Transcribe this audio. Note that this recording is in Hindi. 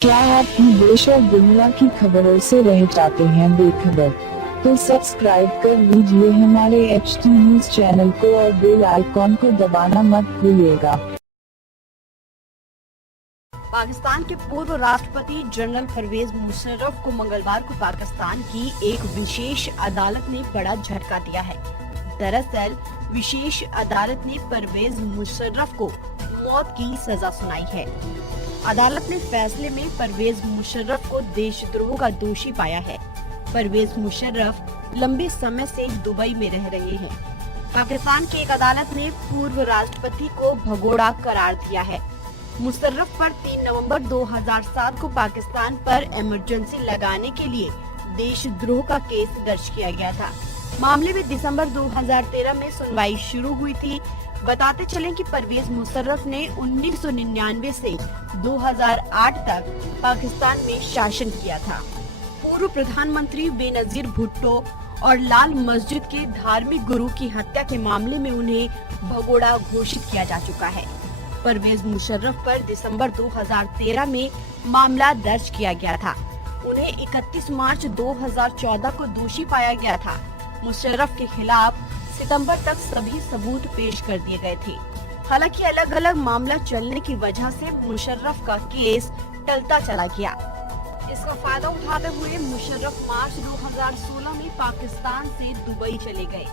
क्या आप भी देश और दुनिया की खबरों से रह जाते हैं बेखबर? तो सब्सक्राइब कर लीजिए हमारे HT न्यूज चैनल को और बेल आइकॉन को दबाना मत भूलिएगा। पाकिस्तान के पूर्व राष्ट्रपति जनरल परवेज मुशर्रफ को मंगलवार को पाकिस्तान की एक विशेष अदालत ने बड़ा झटका दिया है। दरअसल विशेष अदालत ने परवेज मुशर्रफ को मौत की सजा सुनाई है। अदालत ने फैसले में परवेज मुशर्रफ को देशद्रोह का दोषी पाया है। परवेज मुशर्रफ लंबे समय से दुबई में रह रहे हैं। पाकिस्तान की एक अदालत ने पूर्व राष्ट्रपति को भगोड़ा करार दिया है। मुशर्रफ पर 3 नवंबर 2007 को पाकिस्तान पर इमरजेंसी लगाने के लिए देशद्रोह का केस दर्ज किया गया था। मामले में दिसंबर 2013 में सुनवाई शुरू हुई थी। बताते चलें कि परवेज मुशर्रफ ने 1999 से 2008 तक पाकिस्तान में शासन किया था। पूर्व प्रधानमंत्री बेनजीर भुट्टो और लाल मस्जिद के धार्मिक गुरु की हत्या के मामले में उन्हें भगोड़ा घोषित किया जा चुका है। परवेज मुशर्रफ पर दिसंबर 2013 में मामला दर्ज किया गया था। उन्हें 31 मार्च 2014 को दोषी पाया गया था। मुशर्रफ के खिलाफ सितंबर तक सभी सबूत पेश कर दिए गए थे। हालांकि अलग अलग मामला चलने की वजह से मुशर्रफ का केस टलता चला गया। इसका फायदा उठाते हुए मुशर्रफ मार्च 2016 में पाकिस्तान से दुबई चले गए।